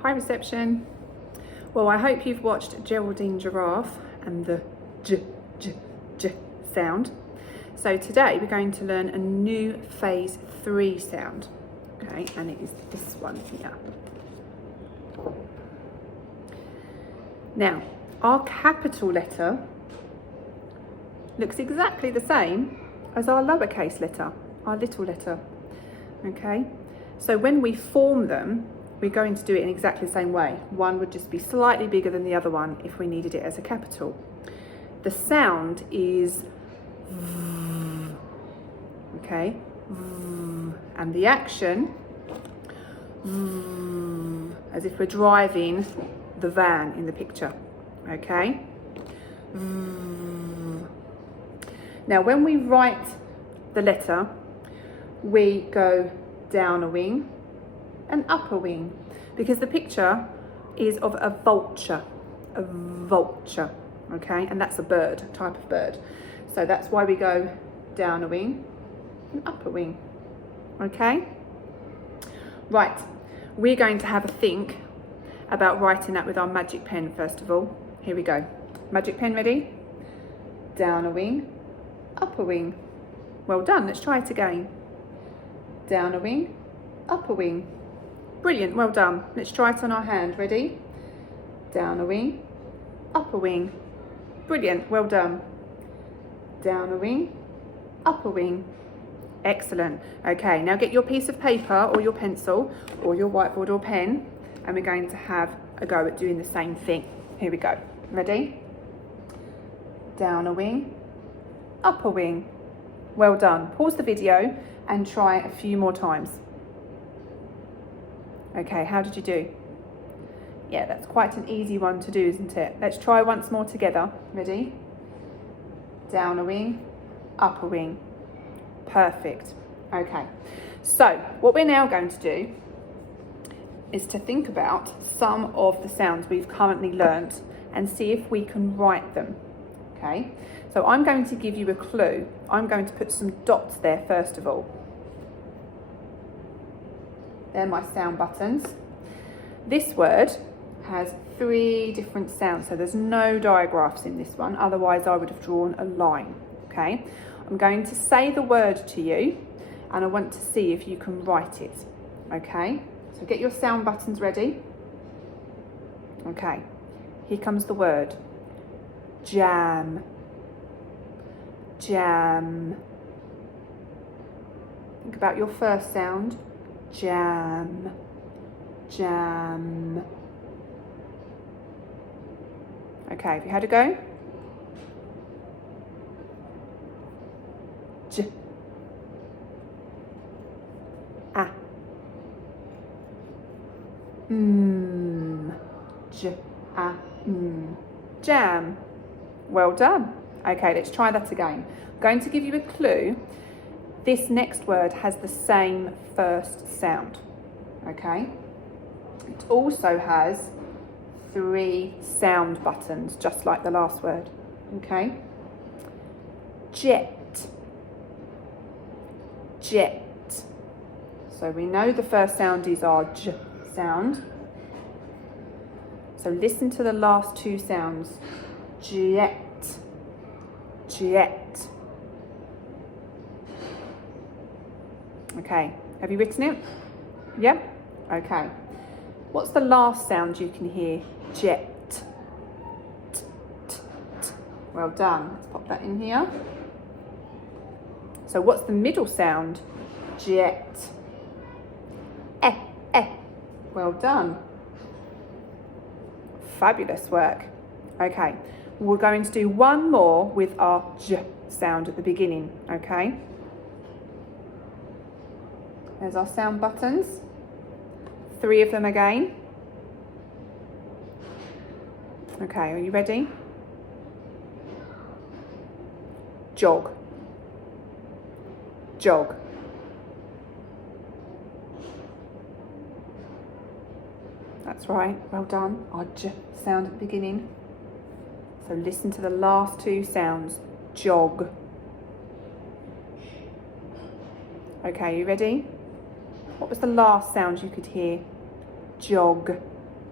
Hi reception. Well, I hope you've watched Geraldine Giraffe and the j sound. So today we're going to learn a new phase 3 sound. Okay, and it is this one here. Now, our capital letter looks exactly the same as our lowercase letter, our little letter. Okay, so when we form them, we're going to do it in exactly the same way. One would just be slightly bigger than the other one if we needed it as a capital. The sound is v, okay, v, and the action v, as if we're driving the van in the picture, okay? V. Now when we write the letter, we go down a wing and up a wing, because the picture is of a vulture, okay? And that's a bird, a type of bird. So that's why we go down a wing and up a wing, okay? Right, we're going to have a think about writing that with our magic pen first of all. Here we go. Magic pen ready? Down a wing, up a wing. Well done, let's try it again. Down a wing, up a wing. Brilliant, well done. Let's try it on our hand, ready? Down a wing, up a wing. Brilliant, well done. Down a wing, up a wing. Excellent. Okay, now get your piece of paper or your pencil or your whiteboard or pen, and we're going to have a go at doing the same thing. Here we go. Ready? Down a wing, up a wing. Well done. Pause the video and try a few more times. Okay, how did you do? Yeah, that's quite an easy one to do, isn't it? Let's try once more together. Ready? Down a wing, up a wing. Perfect. Okay, so what we're now going to do is to think about some of the sounds we've currently learnt and see if we can write them. Okay, so I'm going to give you a clue. I'm going to put some dots there first of all. They're my sound buttons. This word has 3 different sounds, so there's no digraphs in this one, otherwise I would have drawn a line, okay? I'm going to say the word to you and I want to see if you can write it, okay? So get your sound buttons ready. Okay, here comes the word. Jam, jam. Think about your first sound. Jam, jam. Okay, have you had a go? J, a, j, a, jam. Well done. Okay, let's try that again. I'm going to give you a clue. This next word has the same first sound, okay? It also has 3 sound buttons, just like the last word, okay? Jet, jet. So we know the first sound is our j sound. So listen to the last 2 sounds. Jet, jet. Okay, have you written it? Yep. Okay. What's the last sound you can hear? Jet. T, t, t. Well done. Let's pop that in here. So what's the middle sound? Jet. Eh, eh. Well done. Fabulous work. Okay, we're going to do one more with our j sound at the beginning, okay? There's our sound buttons. 3 of them again. Okay, are you ready? Jog, jog. That's right, well done. Our j sound at the beginning. So listen to the last 2 sounds. Jog. Okay, you ready? What was the last sound you could hear? Jog.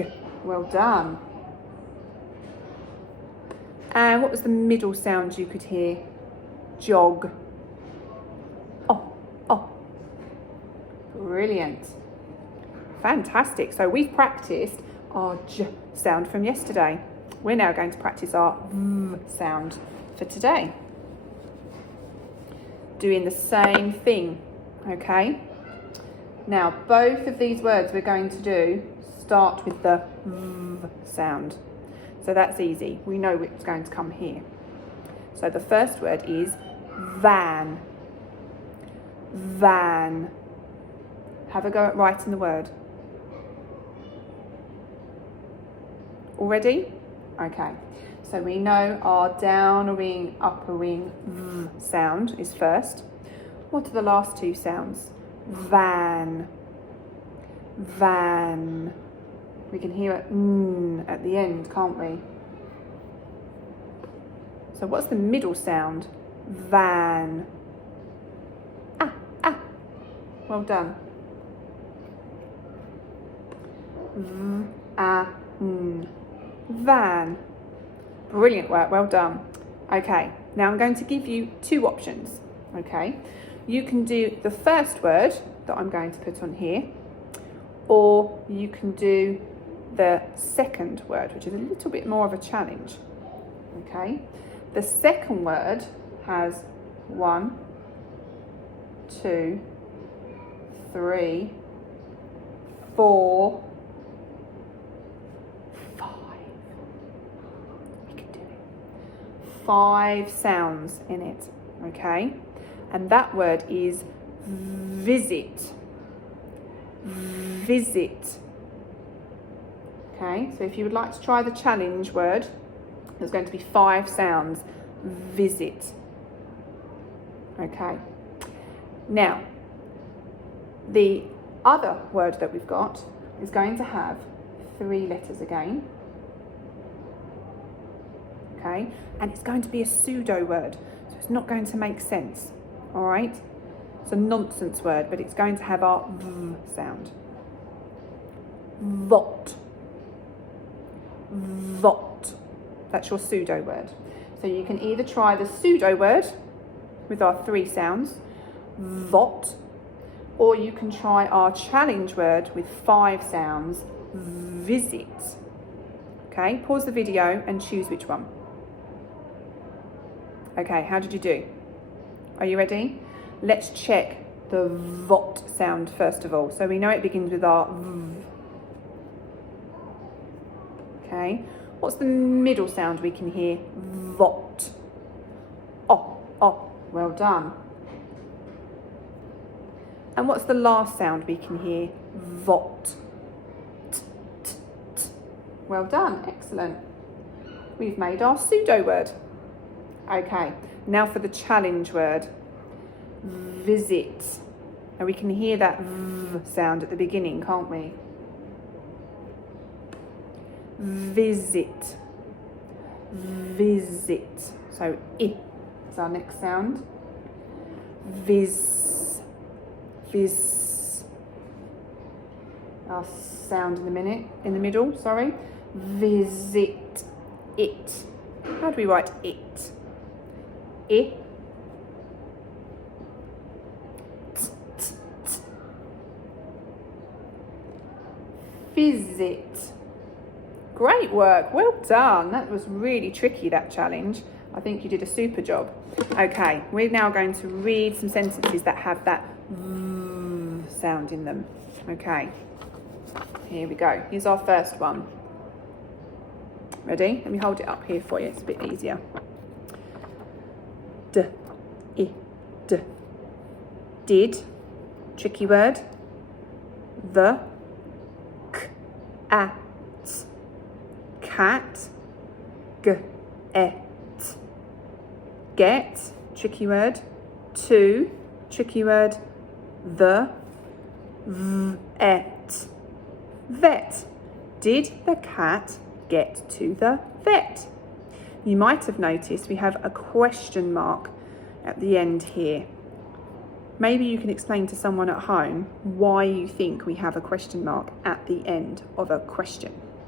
Well done. And what was the middle sound you could hear? Jog. Oh, oh. Brilliant. Fantastic. So we've practiced our j sound from yesterday. We're now going to practice our v sound for today. Doing the same thing, okay? Now, both of these words we're going to do start with the v sound. So that's easy. We know what's going to come here. So the first word is van. Van. Have a go at writing the word. All ready? Okay. So we know our down wing, upper wing v sound is first. What are the last two sounds? Van. Van. We can hear it at the end, can't we? So what's the middle sound? Van. Ah, ah. Well done. V, a, n. Van. Brilliant work, well done. Okay, now I'm going to give you two options, okay? You can do the first word that I'm going to put on here, or you can do the second word, which is a little bit more of a challenge, okay? The second word has 1, 2, 3, 4, 5. We can do it. 5 sounds in it, okay? And that word is visit. Visit. Okay, so if you would like to try the challenge word, there's going to be 5 sounds. Visit. Okay. Now, the other word that we've got is going to have 3 letters again. Okay, and it's going to be a pseudo word, so it's not going to make sense. All right, it's a nonsense word, but it's going to have our v sound. Vot. Vot. That's your pseudo word. So you can either try the pseudo word with our 3 sounds, vot, or you can try our challenge word with 5 sounds, visit. Okay, pause the video and choose which one. Okay, how did you do? Are you ready? Let's check the vot sound first of all. So we know it begins with our v. Okay, what's the middle sound we can hear? Vot. Oh, oh, well done. And what's the last sound we can hear? Vot. T, t, t. Well done, excellent. We've made our pseudo word. Okay, now for the challenge word. Visit. And we can hear that v sound at the beginning, can't we? Visit. Visit. So I is our next sound. Viz. Viz. Our sound in the middle, sorry. Visit. It. How do we write it? I. Visit. Great work, well done. That was really tricky, that challenge. I think you did a super job. Okay, we're now going to read some sentences that have that v sound in them. Okay, here we go. Here's our first one. Ready? Let me hold it up here for you, it's a bit easier. D, I, d. Did, tricky word. The, k, at. Cat, g, et. Get, tricky word. To, tricky word. The, v, et. Vet. Did the cat get to the vet? You might have noticed we have a question mark at the end here. Maybe you can explain to someone at home why you think we have a question mark at the end of a question.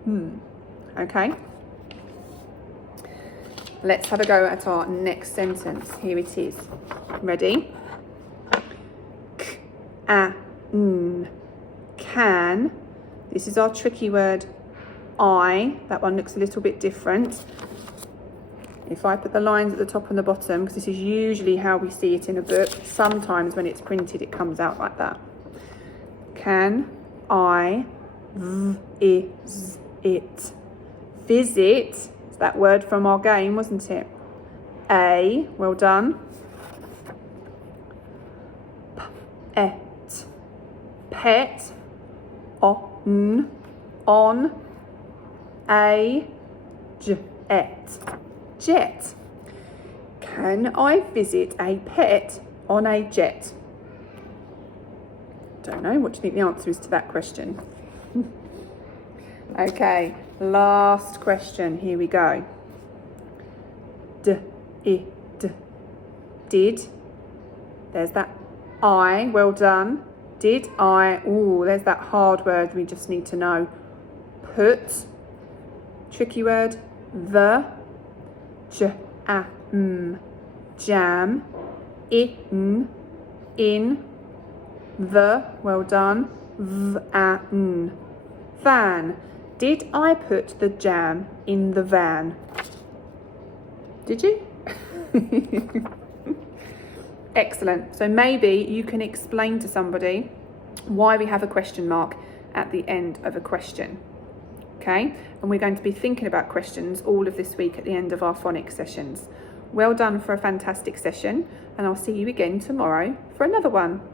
Okay. Let's have a go at our next sentence. Here it is. Ready? Can. This is our tricky word, I. That one looks a little bit different. If I put the lines at the top and the bottom, because this is usually how we see it in a book, sometimes when it's printed it comes out like that. Can I visit? Visit, it's that word from our game, wasn't it? A, well done. Pet, pet. On, a jet, jet. Can I visit a pet on a jet? Don't know. What do you think the answer is to that question? Okay, last question. Here we go. Did. There's that I. Well done. Did I? Ooh, there's that hard word we just need to know. Put. Tricky word. The. Jam. In. The. Well done. Van. Did I put the jam in the van? Did you? Excellent. So maybe you can explain to somebody why we have a question mark at the end of a question. Okay? And we're going to be thinking about questions all of this week at the end of our phonics sessions. Well done for a fantastic session, and I'll see you again tomorrow for another one.